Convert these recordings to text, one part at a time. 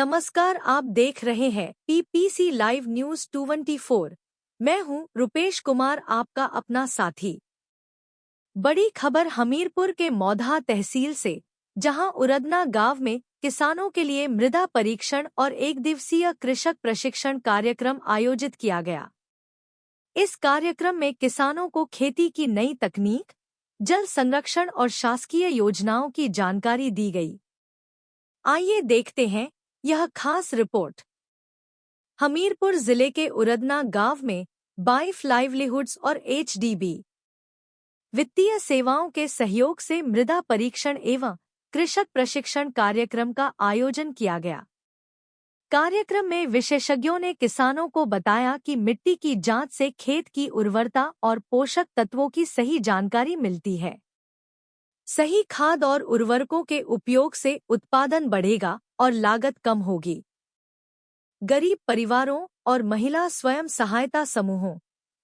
नमस्कार, आप देख रहे हैं पीपीसी लाइव न्यूज 24। मैं हूं रुपेश कुमार, आपका अपना साथी। बड़ी खबर हमीरपुर के मौधा तहसील से, जहां उरदना गांव में किसानों के लिए मृदा परीक्षण और एक दिवसीय कृषक प्रशिक्षण कार्यक्रम आयोजित किया गया। इस कार्यक्रम में किसानों को खेती की नई तकनीक, जल संरक्षण और शासकीय योजनाओं की जानकारी दी गई। आइए देखते हैं यह खास रिपोर्ट। हमीरपुर जिले के उरदना गांव में बाइफ लाइवलीहुड्स और एचडीबी वित्तीय सेवाओं के सहयोग से मृदा परीक्षण एवं कृषक प्रशिक्षण कार्यक्रम का आयोजन किया गया। कार्यक्रम में विशेषज्ञों ने किसानों को बताया कि मिट्टी की जांच से खेत की उर्वरता और पोषक तत्वों की सही जानकारी मिलती है। सही खाद और उर्वरकों के उपयोग से उत्पादन बढ़ेगा और लागत कम होगी। गरीब परिवारों और महिला स्वयं सहायता समूहों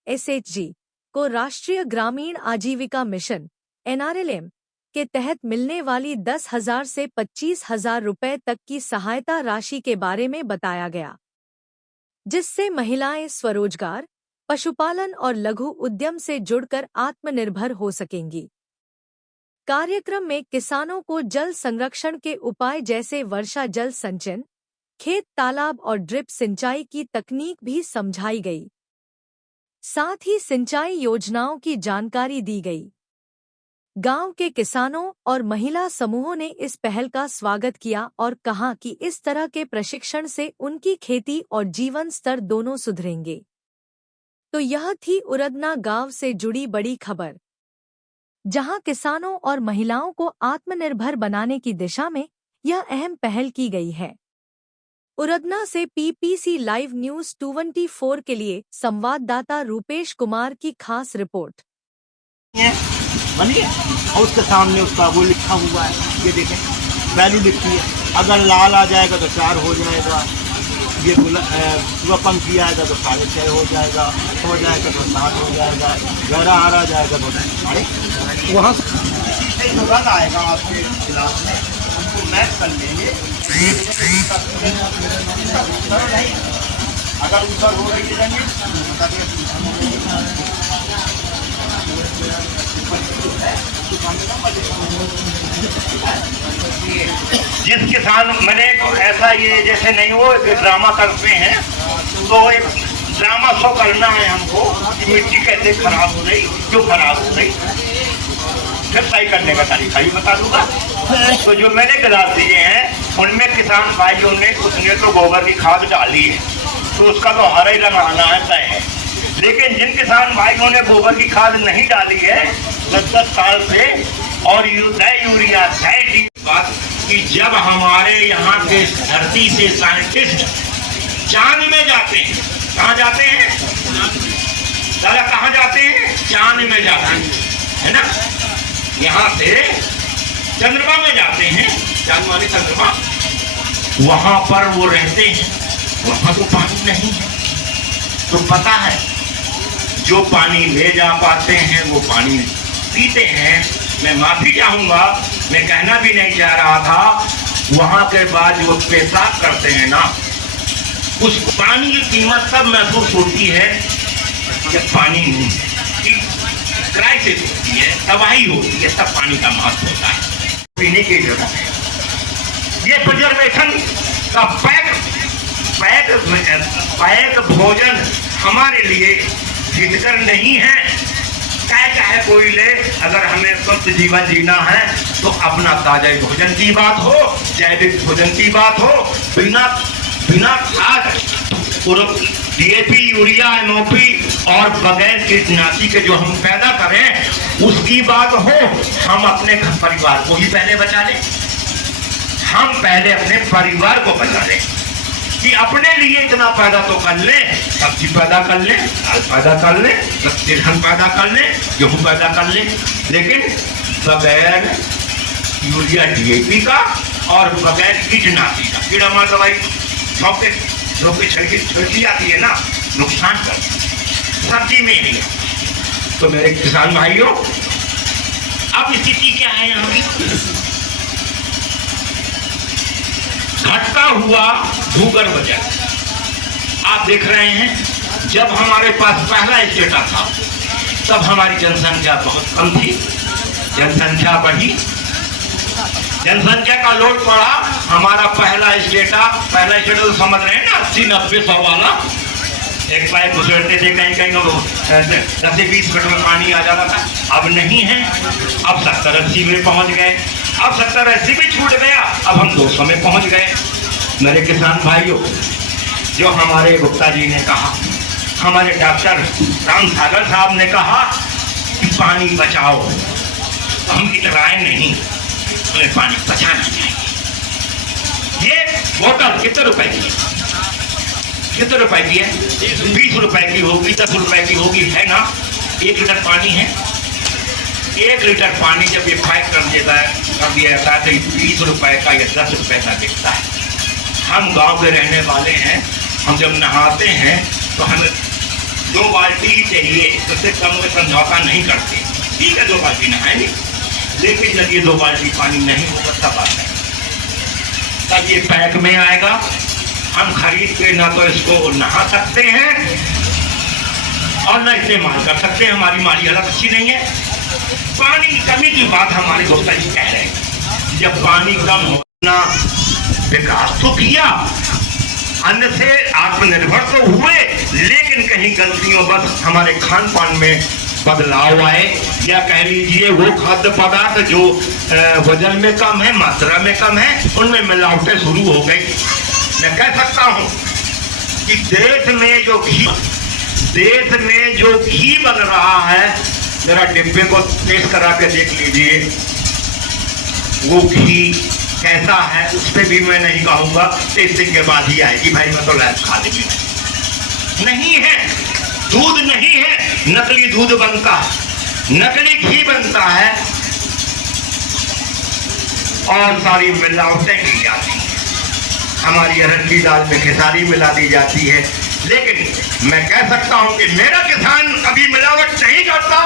(एसएचजी) को राष्ट्रीय ग्रामीण आजीविका मिशन (एनआरएलएम) के तहत मिलने वाली 10,000 से 25,000 रुपए तक की सहायता राशि के बारे में बताया गया, जिससे महिलाएं स्वरोजगार, पशुपालन और लघु उद्यम से जुड़कर आत्मनिर्भर हो सकेंगी। कार्यक्रम में किसानों को जल संरक्षण के उपाय जैसे वर्षा जल संचयन, खेत तालाब और ड्रिप सिंचाई की तकनीक भी समझाई गई। साथ ही सिंचाई योजनाओं की जानकारी दी गई। गांव के किसानों और महिला समूहों ने इस पहल का स्वागत किया और कहा कि इस तरह के प्रशिक्षण से उनकी खेती और जीवन स्तर दोनों सुधरेंगे। तो यह थी उरदना गांव से जुड़ी बड़ी खबर, जहां किसानों और महिलाओं को आत्मनिर्भर बनाने की दिशा में यह अहम पहल की गई है। उरदना से पीपीसी लाइव न्यूज 24 के लिए संवाददाता रुपेश कुमार की खास रिपोर्ट। बनिए और उसके सामने उसका वो लिखा हुआ है, ये देखें वैल्यू लिखी है। अगर लाल आ जाएगा तो 4 हो जाएगा, ये सुबह पंखी आएगा तो 6.5 हो जाएगा तो 7 हो जाएगा, गहरा हरा जाएगा तो 8.5। वहाँ से रंग आएगा आपके गिलास में, उनको मैच कर लेंगे। अगर ऊपर हो रही है जिस किसान मैंने ऐसा ये जैसे नहीं वो ड्रामा करते हैं, तो एक ड्रामा शो करना है हमको कि मिट्टी कैसे खराब हो रही, क्यों खराब हो रही, फिर सही करने का तरीका ही बता दूंगा। तो जो मैंने गिलास दिए हैं उनमें किसान भाइयों ने उसने तो गोबर की खाद डाली है, तो उसका तो हरा ही रंग आना है तय है। लेकिन जिन किसान भाइयों ने गोबर की खाद नहीं डाली है 10-10 साल से, और यूरिया बात कि जब हमारे यहाँ के धरती से साइंटिस्ट चांद में जाते हैं, कहाँ जाते हैं दादा, कहाँ जाते हैं? चांद में जाते हैं, है ना। यहाँ से चंद्रमा में जाते हैं, चांद वाले चंद्रमा, वहां पर वो रहते हैं, वहां तो पानी नहीं है। तो पता है जो पानी ले जा पाते हैं वो पानी पीते हैं। मैं माफी चाहूंगा, मैं कहना भी नहीं चाह रहा था, वहां के बाद जो पेशाब करते हैं ना, उस पानी की कीमत तब महसूस होती है जब पानी की क्राइसिस होती है, तबाही होती है, तब पानी का महत्व होता है। पीने की जरूरत है। ये प्रिजर्वेशन का पैक भोजन हमारे लिए हितकर नहीं है। चाहे कोई ले, अगर हमें स्वस्थ जीवन जीना है तो अपना ताजा भोजन की बात हो, जैविक भोजन की बात हो, बिना खाद डीएपी, यूरिया, एमओपी और बगैर कीटनाशी के जो हम पैदा करें उसकी बात हो। हम अपने परिवार को ही पहले बचा लें, हम पहले अपने परिवार को बचा लें कि अपने लिए इतना पैदा तो कर ले, सब्जी पैदा कर ले, दाल पैदा कर ले, तिलहन पैदा कर ले, गेहूँ पैदा कर ले, लेकिन बगैर यूरिया डीएपी का और बगैर कीटनाशी का, कीड़ा मार दवाई झोंके छिड़की जाती है ना, नुकसान कर सब्जी में नहीं। तो मेरे किसान भाइयों, अब स्थिति क्या है यहाँ की? घटता हुआ भूगर्भ जल। आप देख रहे हैं, जब हमारे पास पहला स्टेटा था तब हमारी जनसंख्या बहुत कम थी, जनसंख्या बढ़ी, जनसंख्या का लोड पड़ा। हमारा पहला स्टेटा तो समझ रहे हैं ना, 80-90-100 वाला, एक पाइप गुजरते थे, कहीं कहीं 10-20 फीट में पानी आ जाता था। अब नहीं है, अब 70-80 में पहुंच गए, अब 70-80 भी छूट गया, अब हम 200 में पहुंच गए। मेरे किसान भाइयों, जो हमारे गुप्ता जी ने कहा, हमारे डॉक्टर राम सागर साहब ने कहा कि पानी बचाओ, हम इतराए नहीं, हमें पानी बचाना चाहिए। ये बोतल कितने रुपए की है? कितने रुपए की है? 20 रुपए की होगी, 10 रुपए की होगी, है ना? 1 लीटर पानी है। 1 लीटर पानी जब ये पैक कर दिया जाता है तो 20 रुपए का या 10 रुपए का बिकता है। हम गांव के रहने वाले हैं, हम जब नहाते हैं तो हमें 2 बाल्टी ही चाहिए, उससे कम में समझौता नहीं करते। ठीक है, 2 बाल्टी नहाएंगे, लेकिन जब ये 2 बाल्टी पानी नहीं होगा तब आता है, तब ये पैक में आएगा। हम खरीद के ना तो इसको नहा सकते हैं और न इस्तेमाल कर सकते हैं, हमारी माली हालत अच्छी नहीं है। पानी की कमी की बात हमारे दोस्त जी कह रहे हैं। जब पानी कम होना, विकास तो किया, अन्न से आत्मनिर्भर तो हुए, लेकिन कहीं गलतियों बस हमारे खान पान में बदलाव आए, या कह लीजिए वो खाद्य पदार्थ जो वजन में कम है, मात्रा में कम है, उनमें मिलावटें शुरू हो गई। मैं कह सकता हूं कि देश में जो घी बन रहा है, जरा डिब्बे को टेस्ट करा के देख लीजिए, वो घी कैसा है, उस पर भी मैं नहीं कहूंगा, टेस्टिंग के बाद ही आएगी। भाई मैं तो लाइफ खा ली नहीं है, दूध नहीं है, नकली दूध बनता है, नकली घी बनता है और सारी मिलावटें की जाती हैं। हमारी अरहर की दाल में खेसारी मिला दी जाती है, लेकिन मैं कह सकता हूं कि मेरा किसान कभी मिलावट नहीं करता।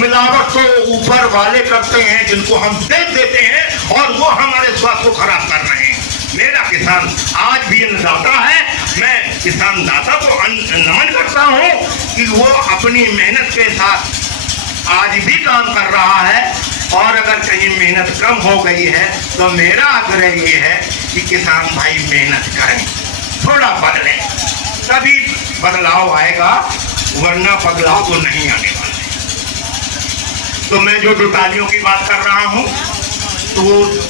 मिलावट तो ऊपर वाले करते हैं, जिनको हम बेच देते हैं और वो हमारे स्वास्थ्य को खराब कर रहे हैं। मेरा किसान आज भी अन्नदाता है। मैं किसान दाता को नमन करता हूं कि वो अपनी मेहनत के साथ आज भी काम कर रहा है, और अगर कहीं मेहनत कम हो गई है तो मेरा आग्रह ये है कि किसान भाई मेहनत करें, थोड़ा बदलें, तभी बदलाव आएगा, वरना बदलाव तो नहीं आने वाला। तो मैं जो दुतालियों की बात कर रहा हूं, तो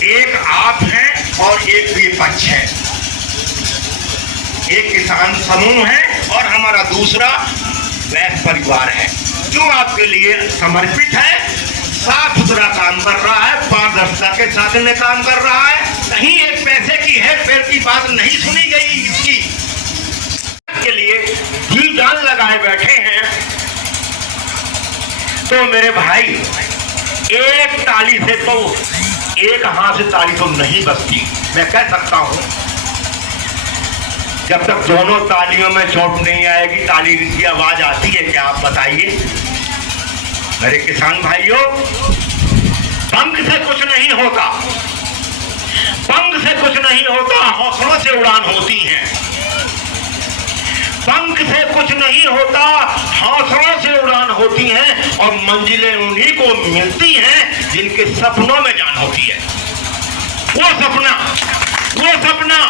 एक आप हैं और एक विपक्ष है, एक किसान समूह है और हमारा दूसरा वैश्य परिवार है, जो आपके लिए समर्पित है, साफ सुथरा काम कर रहा है, पारदर्शिता के साथ में काम कर रहा है। कहीं एक पैसे की है पैर की बात नहीं सुनी गई, इसकी के लिए जी जान लगाए बैठे हैं। तो मेरे भाई, एक ताली से तो, एक हाथ से ताली तो नहीं बजती। मैं कह सकता हूं, जब तक दोनों तालियों में चोट नहीं आएगी, ताली की आवाज आती है क्या? आप बताइए मेरे किसान भाइयों। पंख से कुछ नहीं होता, पंख से कुछ नहीं होता, हौसलों से उड़ान होती है। पंख से कुछ नहीं होता, हौसलों से उड़ान होती है, और मंजिलें उन्हीं को मिलती हैं जिनके सपनों में जान होती है। वो सपना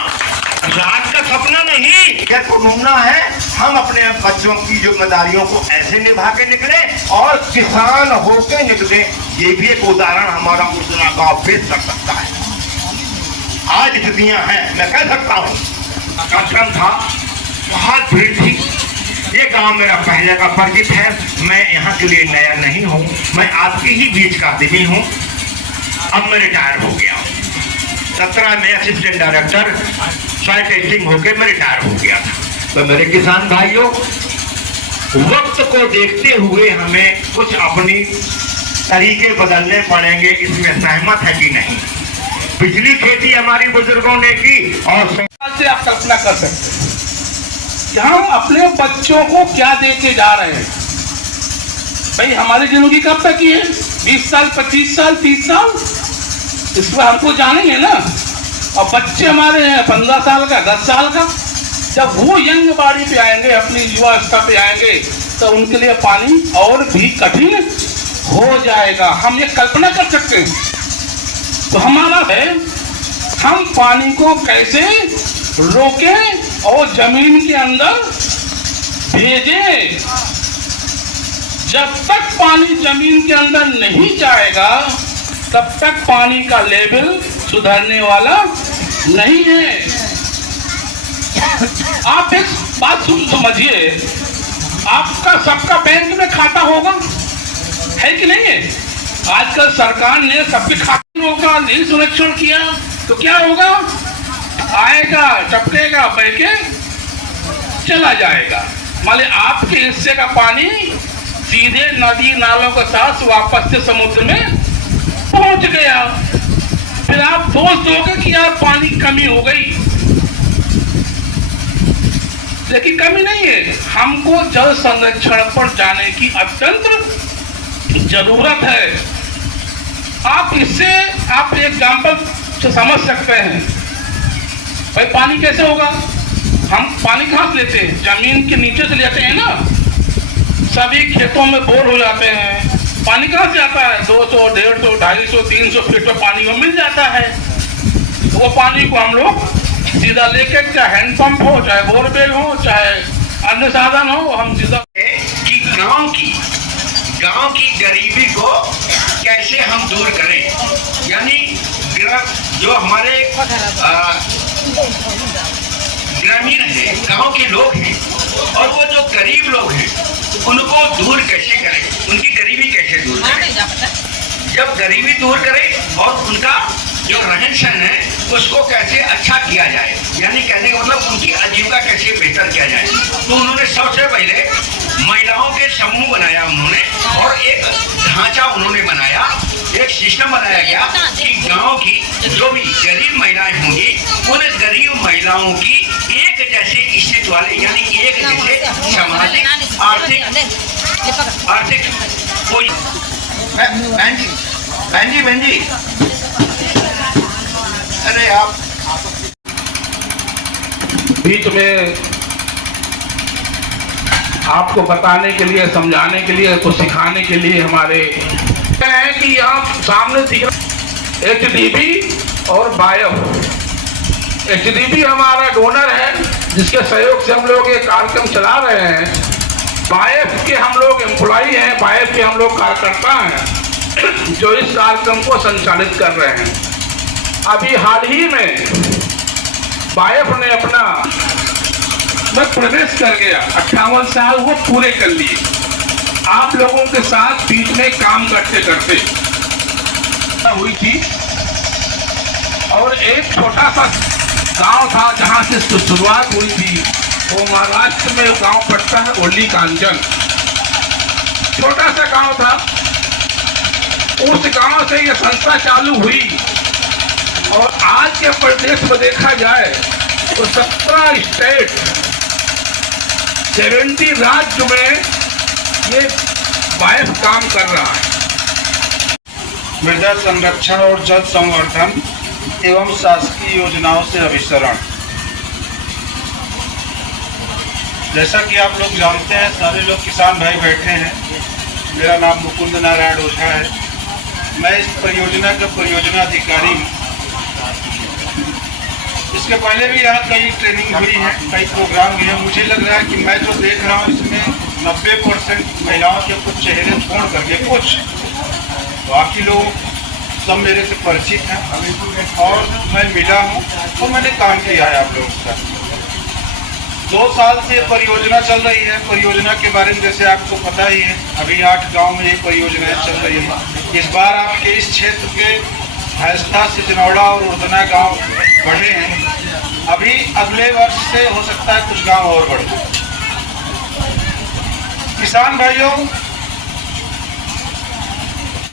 रात का सपना नहीं, यह तो नमूना है। हम अपने बच्चों की जिम्मेदारियों को ऐसे निभा के निकले और किसान होके निकले। ये भी एक उदाहरण हमारा उर्दना गांव पेश कर सकता है। आज स्थितियां हैं, मैं कह सकता हूँ, कार्यक्रम था, बहुत भीड़ थी। ये गांव मेरा पहले का परिचित है, मैं यहाँ के लिए नया नहीं हूँ, मैं आपके ही बीच का आदमी हूँ। अब मैं रिटायर हो गया हूँ, 17 में असिस्टेंट डायरेक्टर सॉइल टेस्टिंग होके मैं रिटायर हो गया था। तो मेरे किसान भाइयों, वक्त को देखते हुए हमें कुछ अपनी तरीके बदलने पड़ेंगे, इसमें सहमत है कि नहीं? पिछली खेती हमारी बुजुर्गों ने की, और से आप कल्पना कर सकते हैं कि हम अपने बच्चों को क्या देके जा रहे हैं। भाई हमारी जिंदगी कब तक की है? 20 साल, 25 साल, 30 साल, इसमें हमको जानेंगे ना। और बच्चे हमारे हैं 15 साल का, 10 साल का। जब वो यंग बाड़ी पे आएंगे, अपनी युवा अवस्था पे आएंगे, तो उनके लिए पानी और भी कठिन हो जाएगा। हम ये कल्पना कर सकते हैं। तो हमारा है, हम पानी को कैसे रोकें और जमीन के अंदर भेजें। जब तक पानी जमीन के अंदर नहीं जाएगा, तब तक पानी का लेवल सुधरने वाला नहीं है। आप एक बात समझिए, आपका सबका बैंक में खाता होगा, है कि नहीं है? आजकल सरकार ने सबके खाते का नहीं सुरक्षण किया, तो क्या होगा? आएगा, टपकेगा, बह के चला जाएगा। मान लीजिए आपके हिस्से का पानी सीधे नदी नालों के साथ वापस से समुद्र में पहुंच गया। फिर आप दोष दोगे कि यार पानी की कमी हो गई, लेकिन कमी नहीं है। हमको जल संरक्षण पर जाने की अत्यंत जरूरत है। आप इससे आप एग्जाम्पल से समझ सकते हैं। भाई पानी कैसे होगा? हम पानी कहाँ से लेते हैं? जमीन के नीचे से लेते हैं ना। सभी खेतों में बोर हो जाते हैं, पानी कहाँ से आता है? 200, 150, 250, 300 फीट में पानी वो मिल जाता है। वो पानी को हम लोग सीधा लेके, चाहे हैंडपंप हो, चाहे बोरवेल हो, चाहे अन्य साधन हो, हम सीधा कि गांव की गरीबी को कैसे हम दूर करें। यानी जो हमारे ग्रामीण है, गांव के लोग हैं, और वो जो गरीब लोग हैं, उनको दूर कैसे करें, उनकी गरीबी कैसे दूर करें। जब गरीबी दूर करें और उनका जो रहन सहन है उसको कैसे अच्छा किया जाए, यानी कहने का मतलब उनकी आजीविका कैसे बेहतर किया जाए। तो उन्होंने सबसे पहले महिलाओं के समूह बनाया उन्होंने, और एक ढांचा उन्होंने बनाया, एक सिस्टम बनाया गया कि गांव की जो भी गरीब महिलाएं होंगी, उन गरीब महिलाओं की एक जैसे स्थिति वाले, यानी एक जैसे सामाजिक आर्थिक कोई बहन जी अरे आप बीच में आपको बताने के लिए, समझाने के लिए, तो सिखाने के लिए हमारे है कि आप सामने दिख रहे HDB और बायफ। HDB हमारा डोनर है, जिसके सहयोग से हम लोग ये कार्यक्रम चला रहे हैं। बायफ के हम लोग एम्प्लॉई हैं, बायफ के हम लोग कार्यकर्ता हैं जो इस कार्यक्रम को संचालित कर रहे हैं। अभी हाल ही में बायफ ने अपना प्रवेश कर गया, 58 साल वो पूरे कर लिए। आप लोगों के साथ बीच में काम करते करते हुई थी, और एक छोटा सा गांव था जहां से शुरुआत हुई थी, वो महाराष्ट्र में गांव पड़ता है ओली कांचन, छोटा सा गांव था। उस गांव से ये संस्था चालू हुई, और आज के प्रदेश में देखा जाए तो 17 स्टेट, 70 राज्य में ये बायफ काम कर रहा है। मृदा संरक्षण और जल संवर्धन एवं शासकीय योजनाओं से अभिसरण। जैसा कि आप लोग जानते हैं, सारे लोग किसान भाई बैठे हैं। मेरा नाम मुकुंद नारायण ओझा है। मैं इस परियोजना का परियोजना अधिकारी हूँ। इसके पहले भी यहाँ कई ट्रेनिंग हुई है, कई प्रोग्राम हुए हैं। मुझे लग रहा है कि मैं जो देख रहा हूँ इसमें 90% महिलाओं के कुछ चेहरे छोड़ करके कुछ बाकी लोग सब मेरे से परिचित हैं, और मैं मिला हूँ और मैंने काम किया है आप लोगों के साथ। 2 साल से परियोजना चल रही है। परियोजना के बारे में जैसे आपको पता ही है, अभी 8 गाँव में ये परियोजनाएं चल रही है। इस बार आपके इस क्षेत्र के हैस्ता, सिजनौड़ा और उर्दना गांव बढ़े हैं। अभी अगले वर्ष से हो सकता है कुछ गांव और बढ़े। किसान भाइयों,